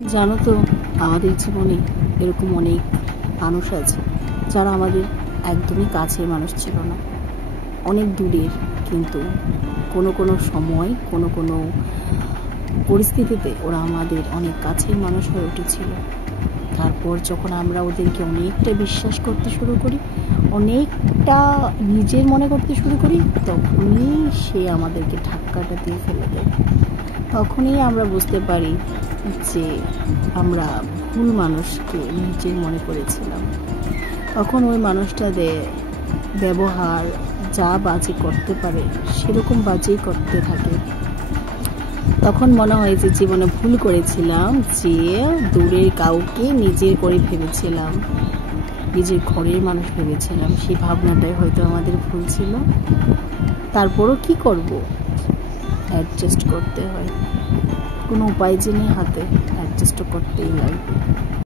জানো তো, আমাদের জীবনে এরকম অনেক মানুষ আছে যারা আমাদের একদমই কাছের মানুষ ছিল না, অনেক দূরের, কিন্তু কোনো কোনো সময় কোনো কোনো পরিস্থিতিতে ওরা আমাদের অনেক কাছের মানুষ হয়ে উঠেছিল। তারপর যখন আমরা ওদেরকে অনেকটা বিশ্বাস করতে শুরু করি, অনেকটা নিজের মনে করতে শুরু করি, তখনই সে আমাদেরকে ধাক্কাটা দিয়ে ফেলে দেয়। তখনই আমরা বুঝতে পারি যে আমরা ভুল মানুষকে নিজের মনে করেছিলাম। তখন ওই মানুষটাদের ব্যবহার যা বাজে করতে পারে সেরকম বাজেই করতে থাকে। তখন মনে হয় যে জীবনে ভুল করেছিলাম, যে দূরের কাউকে নিজের করে ভেবেছিলাম, নিজের ঘরের মানুষ ভেবেছিলাম। সেই ভাবনাটাই হয়তো আমাদের ভুল ছিল। তারপরও কি করব, অ্যাডজাস্ট করতে হয়। কোনো উপায় যে নেই হাতে, অ্যাডজাস্ট করতেই লাগবে।